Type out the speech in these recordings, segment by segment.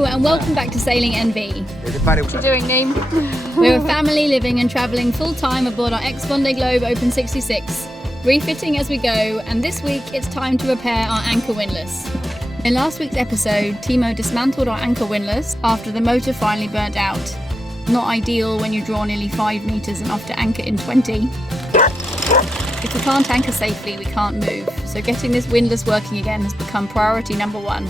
Hello and welcome back to Sailing NV. What are you doing, Neem? We're a family living and travelling full-time aboard our ex-Vendée Globe Open 66, refitting as we go, and this week it's time to repair our anchor windlass. In last week's episode, Timo dismantled our anchor windlass after the motor finally burnt out. Not ideal when you draw nearly 5 metres and have to anchor in 20. If we can't anchor safely, we can't move, so getting this windlass working again has become priority number 1.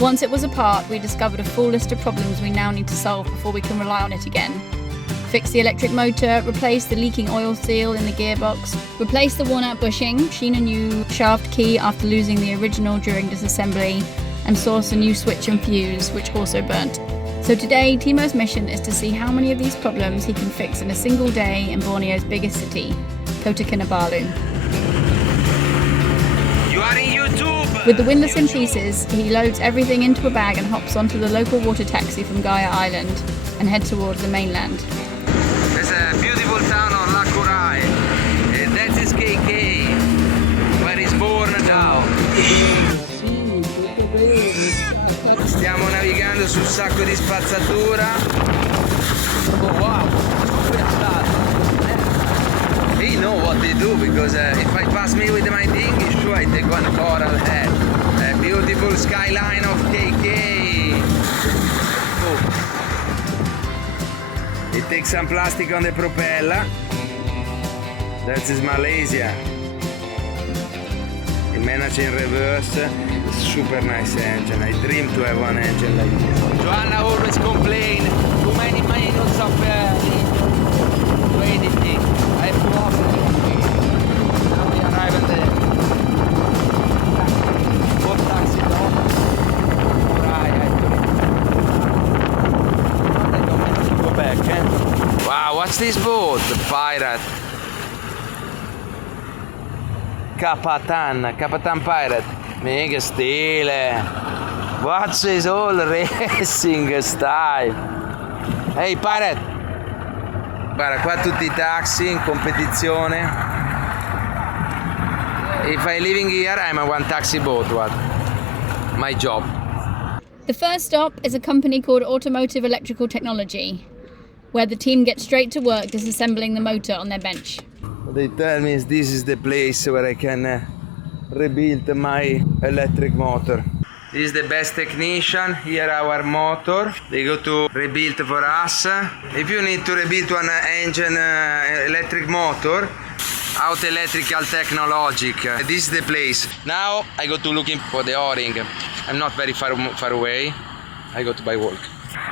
Once it was apart, we discovered a full list of problems we now need to solve before we can rely on it again. Fix the electric motor, replace the leaking oil seal in the gearbox, replace the worn-out bushing, sheen a new shaft key after losing the original during disassembly, and source a new switch and fuse, which also burnt. So today, Timo's mission is to see how many of these problems he can fix in a single day in Borneo's biggest city, Kota Kinabalu. You are in YouTube! With the windlass in pieces, he loads everything into a bag and hops onto the local water taxi from Gaia Island and head towards the mainland. There's a beautiful town on Lacurai, and that is KK, where he's born now. Stiamo navigando su un sacco di spazzatura. Oh wow, they know what they do, because if I pass me with my dinghy, sure I take one coral head. A beautiful skyline of KK. Oh. It takes some plastic on the propeller. That is Malaysia. The manage in reverse. Super nice engine. I dream to have one engine like this. Joanna always complain too many minutes of editing. I have to offer it. Now we arrive at the boat taxi dock. Right, I don't have to go back, eh? Wow, what's this boat? The pirate. Capatan pirate. Mega stile. What's this all racing style? Hey pirate! Guarda, qua tutti i taxi in competizione. If I living here, I'm a one taxi boat. What? My job. The first stop is a company called Automotive Electrical Technology, where the team gets straight to work disassembling the motor on their bench. What they tell me is this is the place where I can rebuild my electric motor. This is the best technician. Here our motor. They go to rebuild for us. If you need to rebuild one engine electric motor, Auto Electrical Technologic. This is the place. Now I go to looking for the O-ring. I'm not very far away. I go to by walk.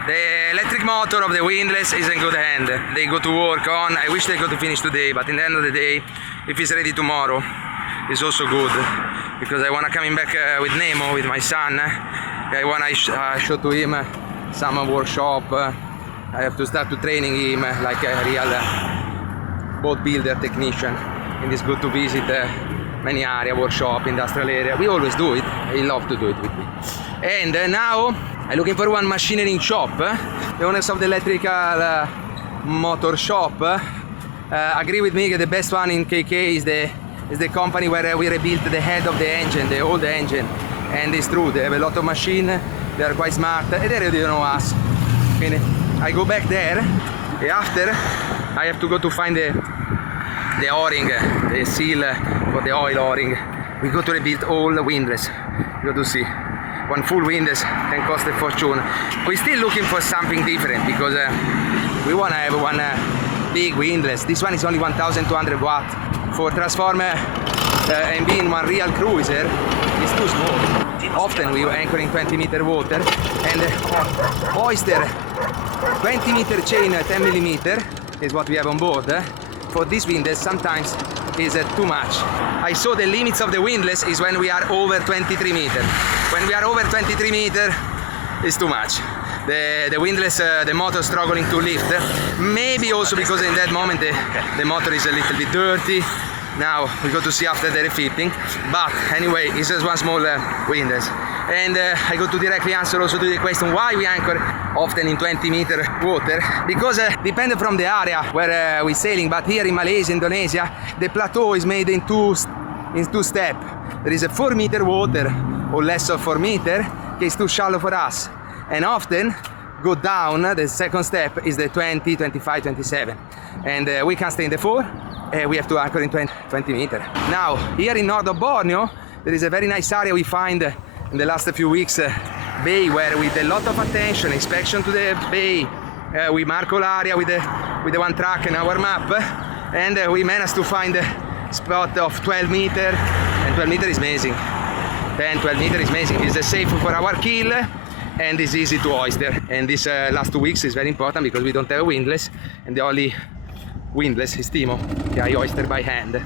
The electric motor of the windlass is in good hand. They go to work on. I wish they go to finish today, but in the end of the day, if it's ready tomorrow, it's also good, because I want to coming back with Nemo, with my son. I want to show to him some workshop. I have to start to training him like a real boat builder technician. And it's good to visit many area, workshop, industrial area. We always do it. I love to do it with me. And now I'm looking for one machinery shop. The owners of the electrical motor shop agree with me that the best one in KK is the company where we rebuilt the head of the engine, the old engine. And it's true, they have a lot of machine, they are quite smart, and they already know us. And I go back there, and after I have to go to find the O-ring, the seal for the oil O-ring. We go to rebuild all the windlass. You go to see. One full windlass can cost a fortune. We're still looking for something different, because we want to have one big windlass. This one is only 1,200 watt. For transformer and being one real cruiser, it's too small. Often we anchor in 20 meter water, and oyster 20 meter chain 10 millimeter is what we have on board. For this windlass sometimes is too much. I saw the limits of the windlass is when we are over 23 meter. When we are over 23 meter, it's too much. The windlass, the motor struggling to lift. Maybe also because in that moment the motor is a little bit dirty. Now we go to see after the refitting. But anyway, it's just one small windlass. And I go to directly answer also to the question why we anchor often in 20 meter water. Because depending from the area where we're sailing, but here in Malaysia, Indonesia, the plateau is made in two steps. There is a 4 meter water or less of 4 meter, it's too shallow for us. and often go down. The second step is the 20, 25, 27, and we can stay in the 4. We have to anchor in 20 meters. Now, here in north of Borneo, there is a very nice area we find in the last few weeks, bay, where with a lot of attention, inspection to the bay, we mark all area with the one track in our map, and we managed to find a spot of 12 meters, and 12 meters is amazing. 10, 12 meters is amazing. It's safe for our keel, and it's easy to oyster. And this last 2 weeks is very important because we don't have a windlass, and the only windlass is Timo. I oyster by hand.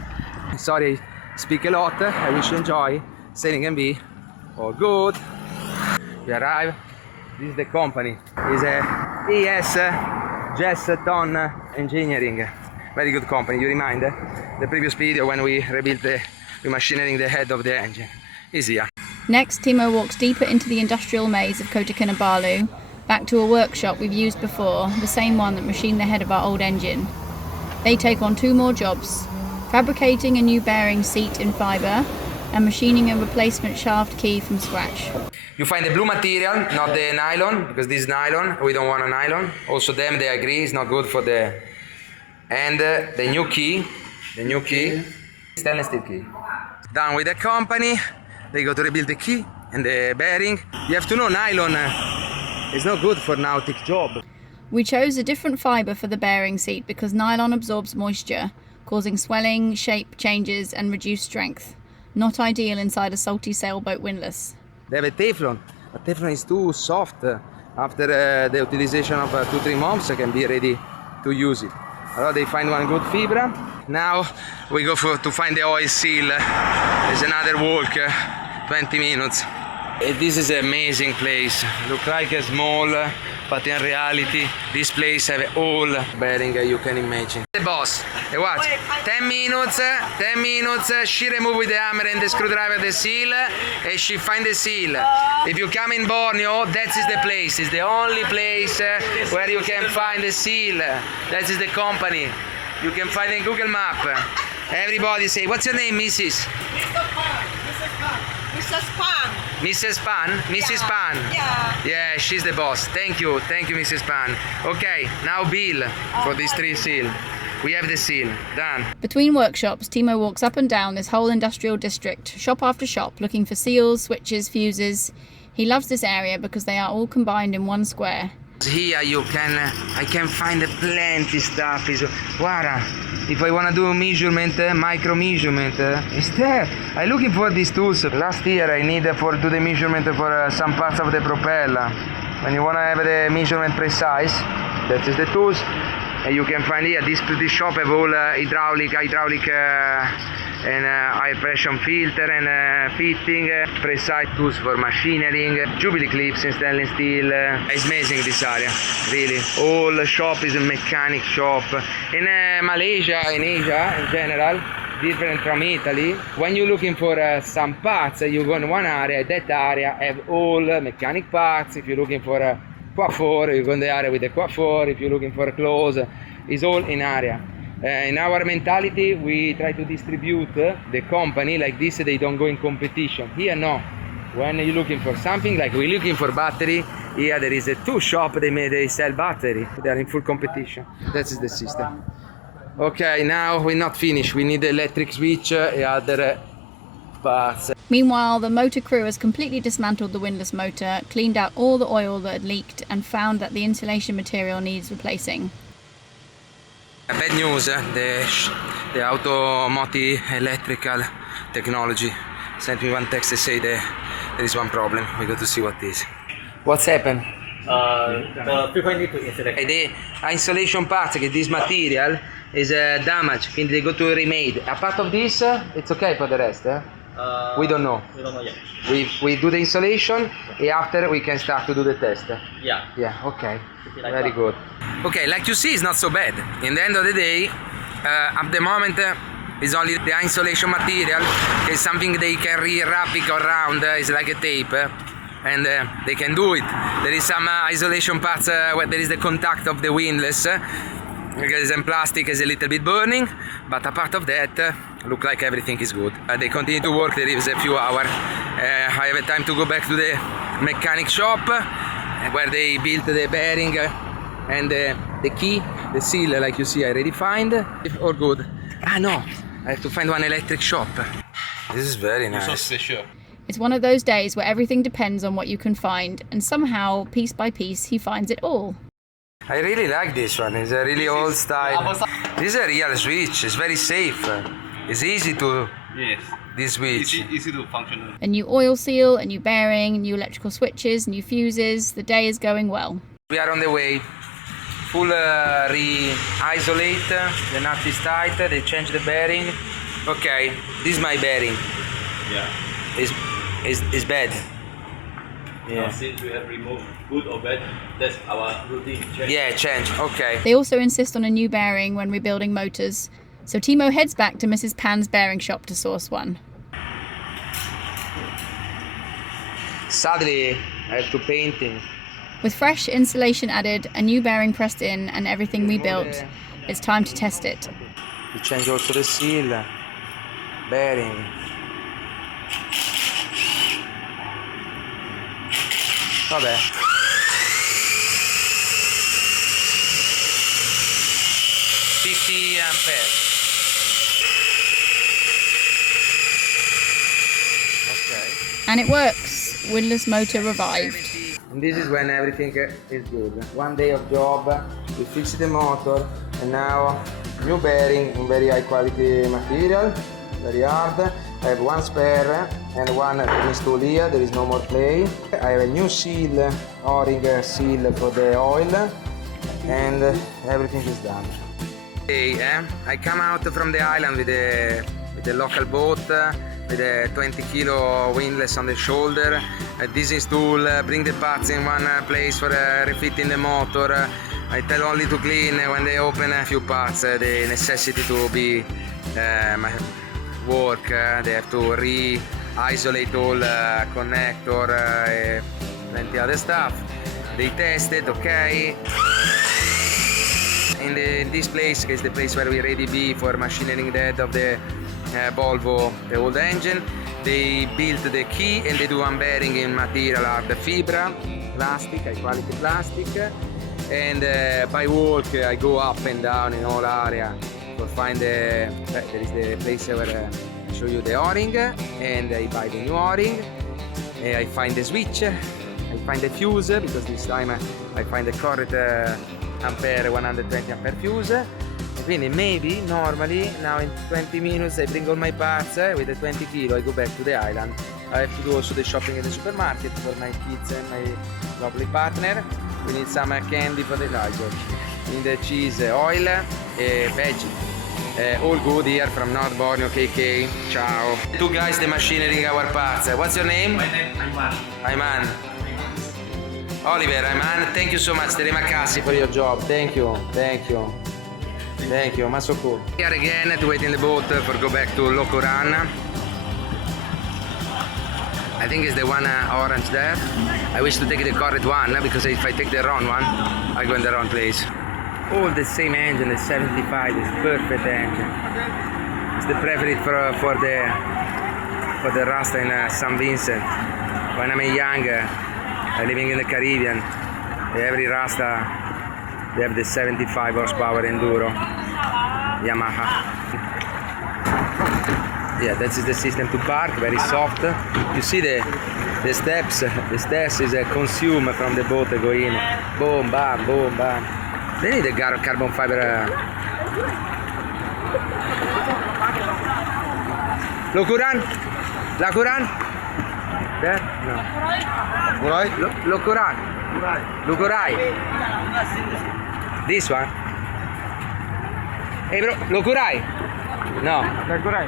Sorry, I speak a lot. I wish you enjoy. Sailing and be all good. We arrive. This is the company. It's a ES Ton Engineering. Very good company. You remind the previous video when we rebuilt the machinery the head of the engine. Is here. Next, Timo walks deeper into the industrial maze of Kota Kinabalu, back to a workshop we've used before, the same one that machined the head of our old engine. They take on 2 more jobs: fabricating a new bearing seat in fibre and machining a replacement shaft key from scratch. You find the blue material, not the nylon, because this is nylon. We don't want a nylon. Also them, they agree, it's not good for the... And the new key, stainless steel key. Done with the company. They go to rebuild the key and the bearing. You have to know nylon is not good for nautic job. We chose a different fibre for the bearing seat because nylon absorbs moisture, causing swelling, shape changes and reduced strength. Not ideal inside a salty sailboat windlass. They have a Teflon, but Teflon is too soft. After the utilization of 2-3 months, I can be ready to use it. Alors they find one good fibra. Now we go to find the oil seal. There's another walk, 20 minutes. This is an amazing place. Look like a small, but in reality, this place have all bearing you can imagine. The boss, hey, watch, 10 minutes, she remove with the hammer and the screwdriver the seal, and she find the seal. If you come in Borneo, that is the place. It's the only place where you can find the seal. That is the company. You can find it in Google Map. Everybody say, what's your name, Mrs.? Mrs. Pan. Mrs. Pan? Mrs. Pan? Yeah. Yeah, she's the boss. Thank you, Mrs. Pan. Okay, now bill for these 3 seals. We have the seal. Done. Between workshops, Timo walks up and down this whole industrial district, shop after shop, looking for seals, switches, fuses. He loves this area because they are all combined in one square. Here I can find plenty stuff. Guarda, if I want to do measurement, micro measurement, it's there. I'm looking for these tools. Last year I need for do the measurement for some parts of the propeller. When you want to have the measurement precise, that is the tools. And you can find here, this shop have all hydraulic and high pressure filter and fitting, precise tools for machinery, jubilee clips in stainless steel. It's amazing this area, really. All shop is a mechanic shop. In Malaysia, in Asia in general, different from Italy, when you're looking for some parts, you go in one area, that area have all mechanic parts. If you're looking for a coiffeur, you go in the area with the coiffeur. If you're looking for clothes, it's all in area. In our mentality, we try to distribute the company like this, they don't go in competition. Here, no. When you're looking for something, like we're looking for battery, here there is a 2 shop, they sell battery. They are in full competition. That is the system. Okay, now we're not finished. We need the electric switch and other parts. Meanwhile, the motor crew has completely dismantled the windlass motor, cleaned out all the oil that had leaked, and found that the insulation material needs replacing. Bad news, the automotive electrical technology sent me one text to say there is one problem. We got to see what it is. What's happened? The people need to insulate. The insulation part, this material is damaged, quindi they go to remade. Apart of this, it's okay for the rest. We don't know. We don't know yet. We do the installation, and after we can start to do the test. Yeah. Yeah, okay. Like Very that. good. Okay, like you see, it's not so bad. In the end of the day, at the moment, it's only the insulation material. It's something they can re-wrap it around. It's like a tape. And they can do it. There is some isolation parts where there is the contact of the windlass. Because some plastic is a little bit burning, but apart of that, look like everything is good. They continue to work. There is a few hours. I have time to go back to the mechanic shop, where they built the bearing and the key, the seal, like you see, I already find. All good. Ah no, I have to find one electric shop. This is very nice. It's one of those days where everything depends on what you can find, and somehow, piece by piece, he finds it all. I really like this one. It's a really old style. This is a real switch. It's very safe. It's easy to. Yes. This switch. Easy to function. A new oil seal, a new bearing, new electrical switches, new fuses. The day is going well. We are on the way. Full re-isolate. The nut is tight. They change the bearing. Okay, this is my bearing. Yeah. Is bad. Yeah. Since we have removed good or bad, that's our routine change. Yeah, change. Okay. They also insist on a new bearing when rebuilding motors, so Timo heads back to Mrs. Pan's bearing shop to source one. Sadly, I have to paint it. With fresh insulation added, a new bearing pressed in, and everything rebuilt, it's time to test it. We change also the seal, bearing. Vabbè. Ampere. Okay. And it works. Windlass motor revived. And this is when everything is good. One day of job, we fix the motor, and now new bearing in very high quality material, very hard. I have one spare and one installed here. There is no more play. I have a new seal, O-ring seal for the oil, and everything is done. Hey, I come out from the island with the local boat, with a 20 kilo windlass on the shoulder. Disinstall, bring the parts in one place for refitting the motor. I tell only to clean when they open a few parts, the necessity to be work. They have to re-isolate all connector, plenty other stuff. They tested, okay. In this place is the place where we ready be for machining the head of the Volvo, the old engine. They built the key and they do unbearing in material hard fibra, plastic, high quality plastic. And by walk I go up and down in all area to find there is the place where I show you the O-ring, and I buy the new O-ring. I find the switch, I find the fuse, because this time I find the correct ampere 120 ampere fuse. Quindi maybe normally now in 20 minutes I bring all my parts with the 20 kilo. I go back to the island. I have to do also the shopping in the supermarket for my kids and my lovely partner. We need some candy for the dog. In the cheese, oil, veggie. All good here from North Borneo, KK. Ciao. Two guys, the machinery our parts. What's your name? My name is Ayman. Oliver, Ayman, thank you so much. Terima kasih for your job. Thank you. Thank you. Thank you, so cool. Here again to wait in the boat for go back to Locoran. I think it's the one orange there. I wish to take the correct one, because if I take the wrong one, I go in the wrong place. All the same engine, the 75 is perfect engine. It's the preferred for the Rasta in St. Vincent. When I'm young, living in the Caribbean, every Rasta they have the 75 horsepower enduro Yamaha. Yeah, that is the system to park, very soft. You see the steps. The steps is a consume from the boat go in. Boom, bam, boom, bam. They need a carbon fiber. Locuran? Lacuran? There? No. Locurai? Locuran. Locurai. This one? Hey bro, Locurai? No. Locurai.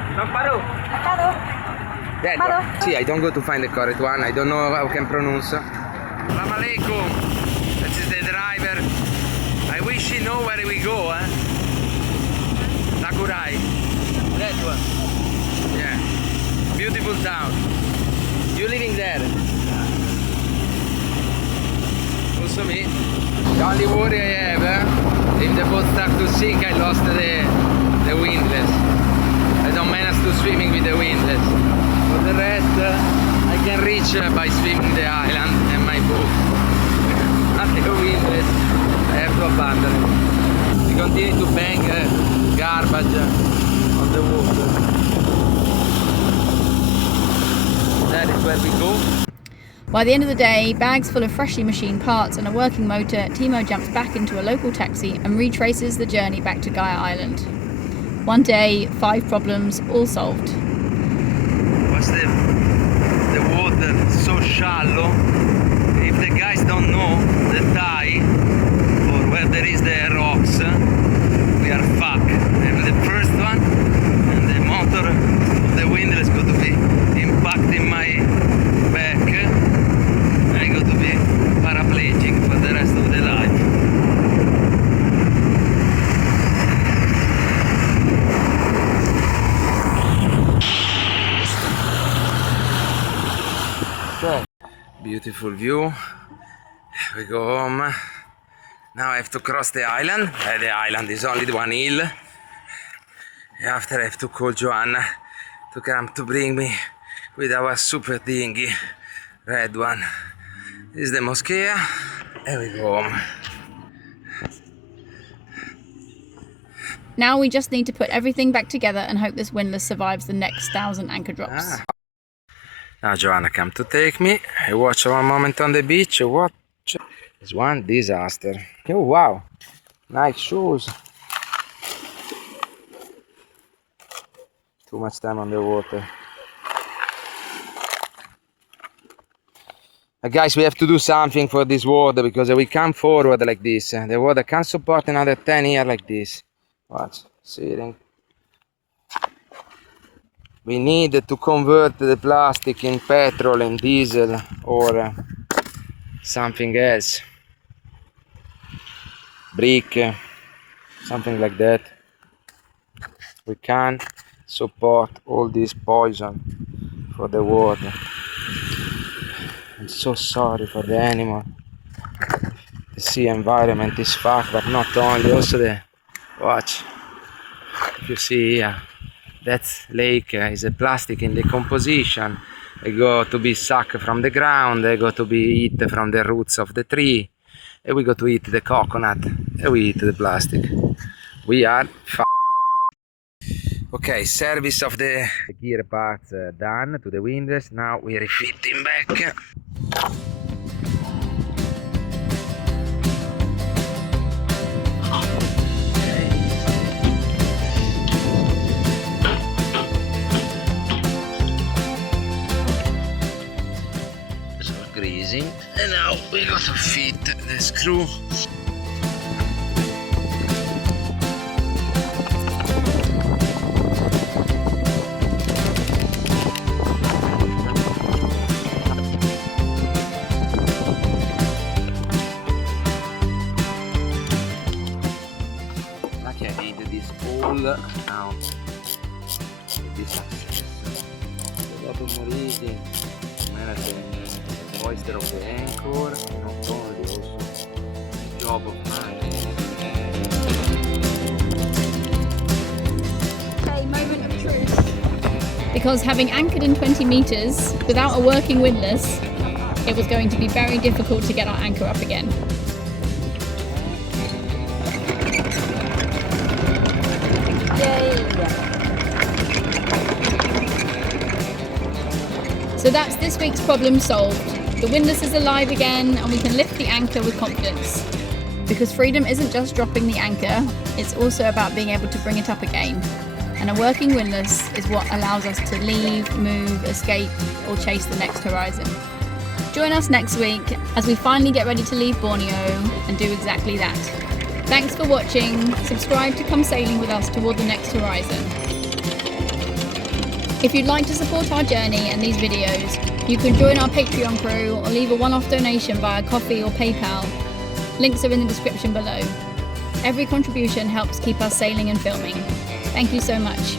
That one. See, I don't go to find the correct one. I don't know how I can pronounce. Assalamu alaikum. This is the driver. I wish he know where we go, eh? Lacurai. That one. Yeah. Beautiful town. You living there? Also me. The only worry I have, if the boat start to sink, I lost the windlass. I don't manage to swimming with the windlass. For the rest, I can reach by swimming the island and my boat. 200. We continue to bang garbage on the water. That is where we go. By the end of the day, bags full of freshly machined parts and a working motor, Timo jumps back into a local taxi and retraces the journey back to Gaia Island. One day, 5 problems, all solved. What's the water so shallow? If the guys don't know the tie or where there is the rocks, we are fucked. And the first one, and the motor of the windlass going to be impacting my back. I got to be paraplegic for the rest of the life. Okay. Beautiful view. We go home. Now I have to cross the island. The island is only one hill. After I have to call Joanna to come to bring me with our super dinghy, red one. This is the Moschea, and we go home. Now we just need to put everything back together and hope this windlass survives the next 1,000 anchor drops. Now Joanna come to take me. I watch one moment on the beach. Watch. It's one disaster. Oh wow, nice shoes. Too much time on the water. Guys, we have to do something for this water because we can't forward like this. The water can't support another 10 years like this. Watch, sitting. We need to convert the plastic in petrol and diesel or something else. Brick, something like that. We can't support all this poison for the water. I'm so sorry for the animal. The sea environment is fucked, but not only, also the, watch, if you see here, that lake is a plastic in decomposition. They go to be sucked from the ground, they go to be eaten from the roots of the tree, and we go to eat the coconut, and we eat the plastic. We are fucked. Okay, service of the gear parts done to the windlass. Now we are refitting back. So greasing, and now we got to fit the screw. Now this dopo morire the oyster of the anchor, not only also the job of mine. Okay, moment of truth. Because having anchored in 20 meters without a working windlass, it was going to be very difficult to get our anchor up again. So that's this week's problem solved. The windlass is alive again and we can lift the anchor with confidence. Because freedom isn't just dropping the anchor, it's also about being able to bring it up again. And a working windlass is what allows us to leave, move, escape, or chase the next horizon. Join us next week as we finally get ready to leave Borneo and do exactly that. Thanks for watching. Subscribe to come sailing with us toward the next horizon. If you'd like to support our journey and these videos, you can join our Patreon crew or leave a one-off donation via Ko-fi or PayPal. Links are in the description below. Every contribution helps keep us sailing and filming. Thank you so much.